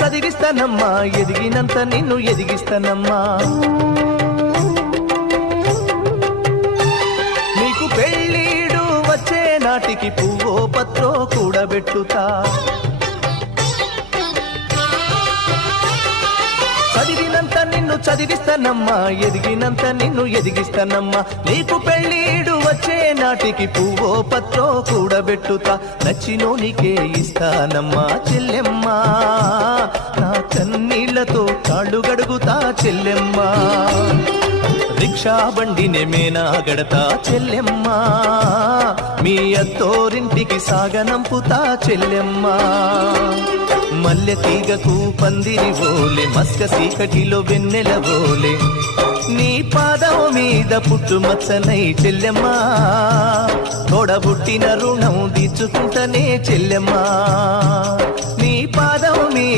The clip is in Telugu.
చదివిస్తానమ్మా ఎదిగినంత నిన్ను ఎదిగిస్తానమ్మా నీకు పెళ్ళీడు వచ్చే నాటికి పువ్వో పత్రో కూడబెట్టుతా చదివినంత నిన్ను చదివిస్తానమ్మా ఎదిగినంత నిన్ను ఎదిగిస్తానమ్మా నీకు పెళ్ళీడు వచ్చే నాటికి పువ్వో పత్రో కూడబెట్టుతా నచ్చినోనికే ఇస్తానమ్మా చెల్లెమ్మా నా కన్నీళ్లతో కాళ్ళు గడుగుతా చెల్లెమ్మా రిక్షా బండినే మేనా గడతా చెల్లెమ్మా మీ అత్తోరింటికి సాగనంపుతా చెల్లెమ్మా మల్లె తీగకు పందిరి ఓలే మస్క సీకటిలో వెన్నెల ఓలే నీ పాదం మీద పుట్టుమచ్చనై చెల్లెమ్మా తోడబుట్టిన రుణం తీర్చుకుంటనే చెల్లెమ్మా నీ పాదం మీద